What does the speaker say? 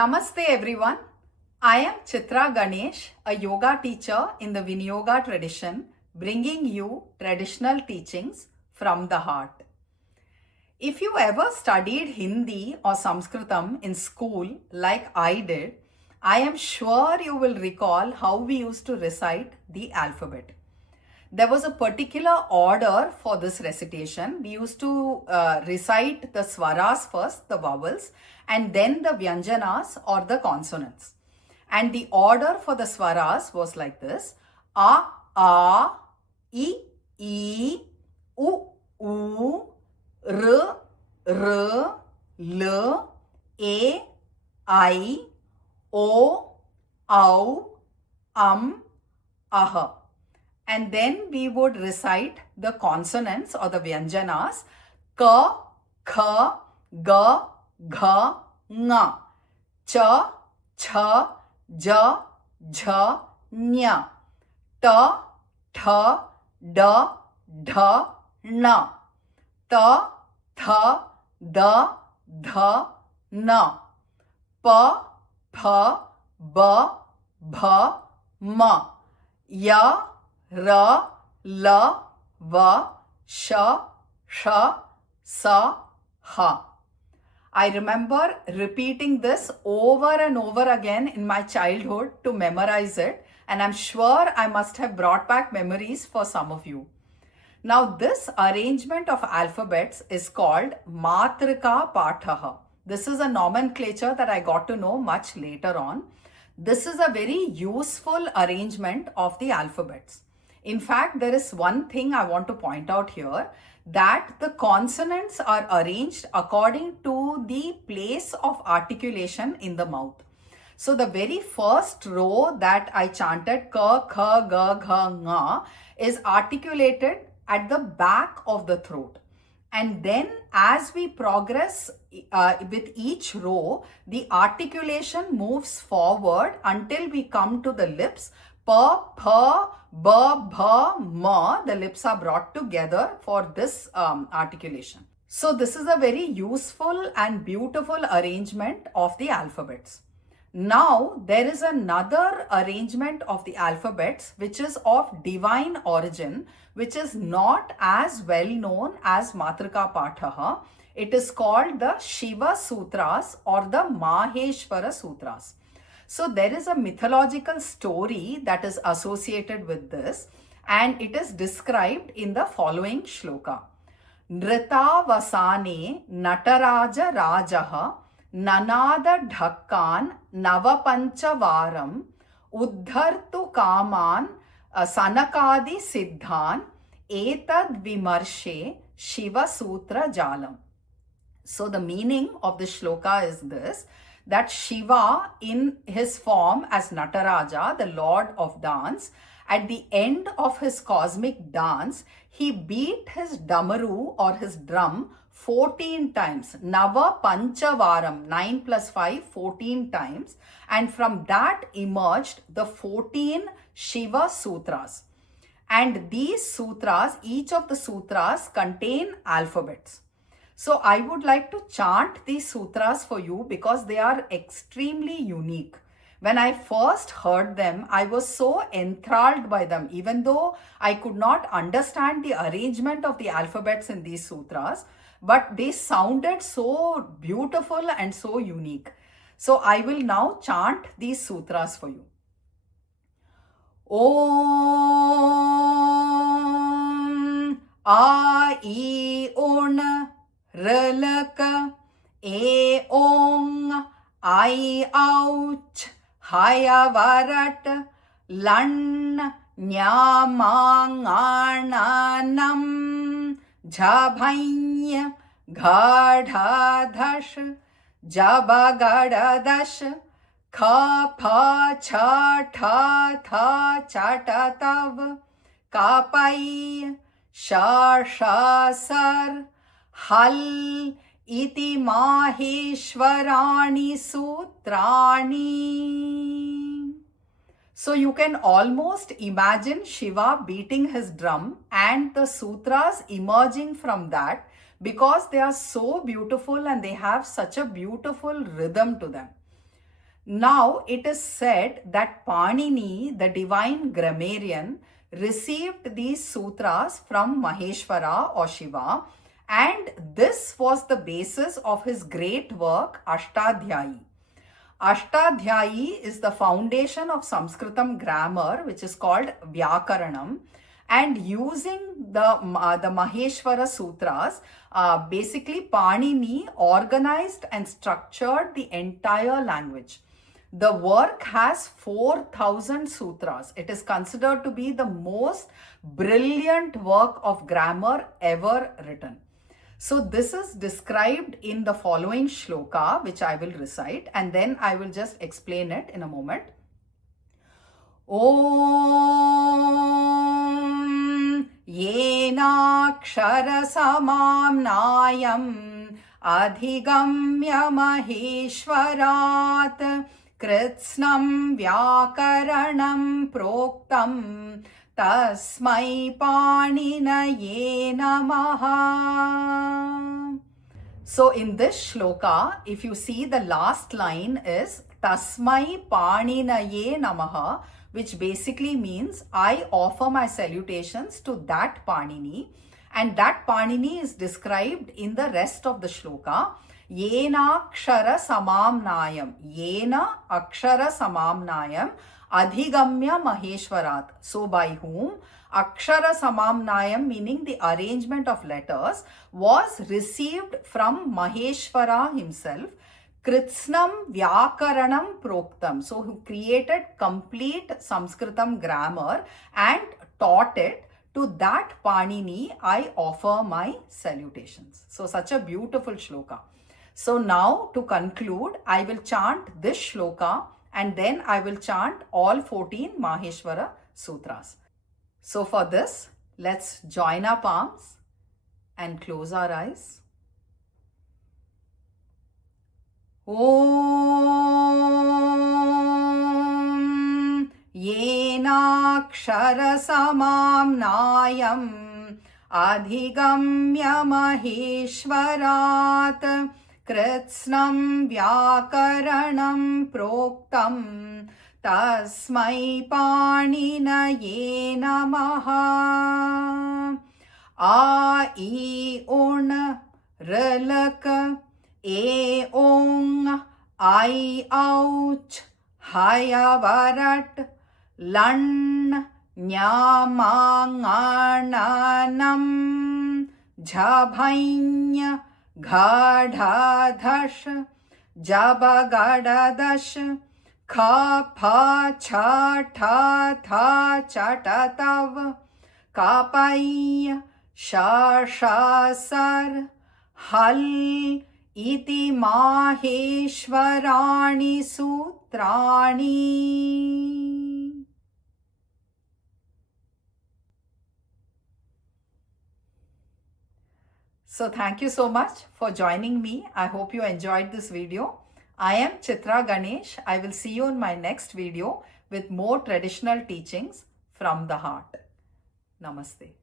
Namaste everyone. I am Chitra Ganesh, a yoga teacher in the Vinyoga tradition, bringing you traditional teachings from the heart. If you ever studied Hindi or Sanskritam in school like I did, I am sure you will recall how we used to recite the alphabet. There was a particular order for this recitation. We used to recite the swaras first, the vowels, and then the vyanjanas or the consonants. And the order for the swaras was like this: a, I, u, r, l, a, I, o, ah. And then we would recite the consonants or the vyanjanas: ka, kha, ga, gha, nga, cha, cha, ja, jha, nya, ta, tha, da, dha, na, ta, tha, da, dha, na, pa, pha, ba, bha, ma, ya, ra, la, va, sha, sha, sa, ha. I remember repeating this over and over again in my childhood to memorize it, and I'm sure I must have brought back memories for some of you. Now, this arrangement of alphabets is called Matrika Pathaha. This is a nomenclature that I got to know much later on. This is a very useful arrangement of the alphabets. In fact, there is one thing I want to point out here, that the consonants are arranged according to the place of articulation in the mouth. So the very first row that I chanted, ka, kha, ga, gha, nga, is articulated at the back of the throat. And then as we progress with each row, the articulation moves forward until we come to the lips. Pa, pa, ba, bha, ma. The lips are brought together for this articulation. So this is a very useful and beautiful arrangement of the alphabets. Now there is another arrangement of the alphabets which is of divine origin, which is not as well known as Matrika Pathaha. It is called the Shiva Sutras or the Maheshwara Sutras. So there is a mythological story that is associated with this, and it is described in the following shloka. Nrita Vasane Nataraja Rajaha Nanada Dhakkan Navapanchavaram Uddhartu Kaman Sanakadi Siddhan Etad Vimarshe Shiva Sutra Jalam. So the meaning of the shloka is this, that Shiva in his form as Nataraja, the Lord of dance, at the end of his cosmic dance, he beat his damaru or his drum 14 times. Nava Panchavaram, 9 plus 5, 14 times. And from that emerged the 14 Shiva Sutras. And these sutras, each of the sutras contain alphabets. So I would like to chant these sutras for you because they are extremely unique. When I first heard them, I was so enthralled by them, even though I could not understand the arrangement of the alphabets in these sutras, but they sounded so beautiful and so unique. So I will now chant these sutras for you. Om A I Un Ralaka E Ong I Ouch Hayavarat Lan Nyamanganam Jabhanya Gadhadash Jabagadadash Ka Pha Cha Tha Tha Chatatav Kapai Sha Sha Sar Hal iti maheshwarani sutrani. So you can almost imagine Shiva beating his drum and the sutras emerging from that, because they are so beautiful and they have such a beautiful rhythm to them. Now it is said that Panini, the divine grammarian, received these sutras from Maheshwara or Shiva, and this was the basis of his great work Ashtadhyayi. Ashtadhyayi is the foundation of Sanskritam grammar, which is called Vyakaranam, and using the Maheshwara Sutras, basically Panini organized and structured the entire language. The work has 4,000 sutras. It is considered to be the most brilliant work of grammar ever written. So this is described in the following shloka, which I will recite, and then I will just explain it in a moment. Om Yenakshara Samamnayam Adhigamya Maheshwarat Kritsnam Vyakaranam Proktam Tasmai Paninaye Namaha. So in this shloka, if you see, the last line is Tasmai Paninaye Namaha, which basically means I offer my salutations to that Panini, and that Panini is described in the rest of the shloka. Yena Akshara Samamnayam. Yena Akshara Samamnayam Adhigamya Maheshwarat. So by whom Akshara Samamnayam, meaning the arrangement of letters, was received from Maheshwara himself. Kritsnam Vyakaranam Proktam. So who created complete Sanskritam grammar and taught it. To that Panini, I offer my salutations. So such a beautiful shloka. So now to conclude, I will chant this shloka and then I will chant all 14 Maheshwara Sutras. So for this, let's join our palms and close our eyes. Om Yenakshara Samamnayam Adhigamya Maheshwarat Kritsnam Vyakaranam Proktam Tasmai Paninaye Namaha. A I Un Rilak E Ong I Ouch Hayavarat Lan Nyamangananam Jabhainya Ghadhadash Jabagadadash Kha Pha Cha Tha Tha Chatatav Kapai Sha Sha Sar Hal Iti Maheshwarani Sutrani. So thank you so much for joining me. I hope you enjoyed this video. I am Chitra Ganesh. I will see you in my next video with more traditional teachings from the heart. Namaste.